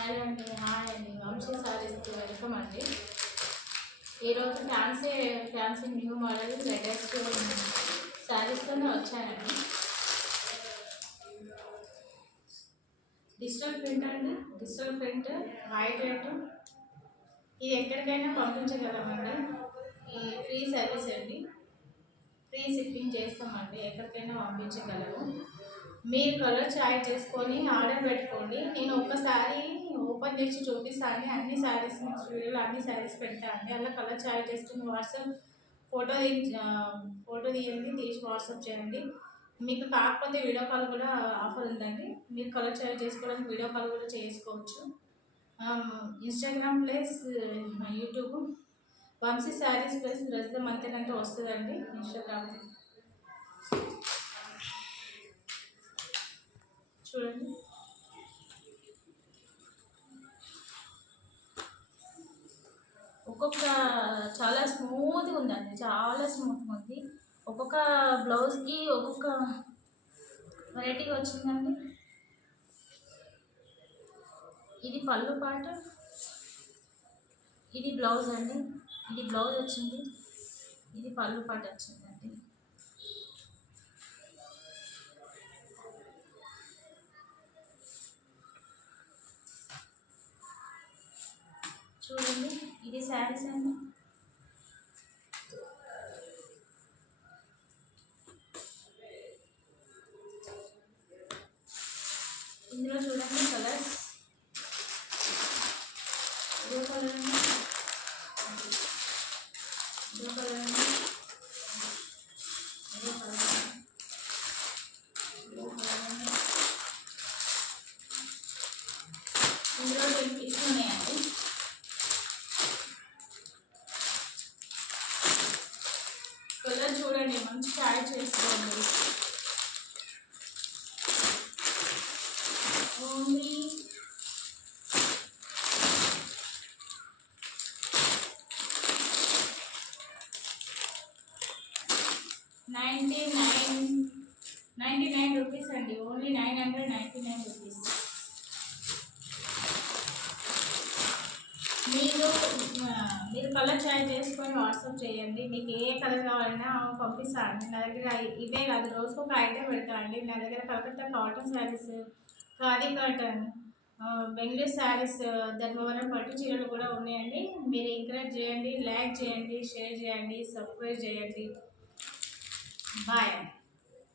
Hello అండి, hi అండి. Vamsi సారీస్కి welcome అండి. ఈరోజు ఫ్యాన్సీ న్యూ మోడల్ లేటెస్ట్ శారీస్తోనే వచ్చానండి. Digital print white rate. ఇది ఎక్కడికైనా పంపించగలమండి. ఈ ఫ్రీ సర్వీస్ అండి, ఫ్రీ షిప్పింగ్ చేస్తామండి. ఎక్కడికైనా పంపించగలము. మీరు కలర్ చాయిస్ చేసుకొని ఆర్డర్ పెట్టుకోండి. నేను ఒక్కసారి ఓపెన్ చేసి చూపిస్తాను. అన్ని శారీస్ నెక్స్ట్ వీడియోలో అన్ని శారీస్ పెడతాను అండి. అలా కలర్ చాయిస్ చేసుకుని వాట్సాప్ ఫోటో తీయండి, తీసి వాట్సాప్ చేయండి. మీకు కాకపోతే వీడియో కాల్ కూడా ఆఫర్ ఉందండి. మీరు కలర్ చాయిస్ చేసుకోవడానికి వీడియో కాల్ కూడా చేసుకోవచ్చు. Instagram plus YouTube Vamshi Sarees plus ప్రస్తుతం అంతేనంటే వస్తుందండి. ఇన్స్టాగ్రామ్ చూడండి. ఒక్కొక్క చాలా స్మూత్గా ఉందండి, చాలా స్మూత్గా ఉంది. ఒక్కొక్క బ్లౌజ్కి ఒక్కొక్క వెరైటీగా వచ్చిందండి. ఇది పళ్ళు పాట, ఇది బ్లౌజ్ అండి. ఇది బ్లౌజ్ వచ్చింది, ఇది పళ్ళు పాట వచ్చిందండి. చూడండి, ఇది శారీస్ అండి. ఇందులో చూడండి కలర్స్. ఇదో కలర్ అండి, ఇదో కలర్ అండి, ఇదో కలర్ అండి, ఇదో కలర్ అండి. ఇందులో 10 పీసులు ఉన్నాయండి. కలర్ చూడండి, మంచి యాడ్ చేసుకోండి. ఓన్లీ $99 రూపీస్ అండి. Only 999 rupees. మీరు కలర్ చాయిస్ చేసుకొని వాట్సాప్ చేయండి. మీకు ఏ కలర్ కావాలన్నా పంపిస్తాను. నా దగ్గర ఇవే కాదు, రోజుకు ఒక ఐటెం పెడతానండి. నా దగ్గర కలకత్తా కాటన్ శారీస్, ఖాదీ కాటన్, బెంగళూరు శారీస్, ధర్మవరం పట్టు చీరలు కూడా ఉన్నాయండి. మీరు ఎంకరేజ్ చేయండి, లైక్ చేయండి, షేర్ చేయండి, సబ్స్క్రైబ్ చేయండి. బాయ్ అండి.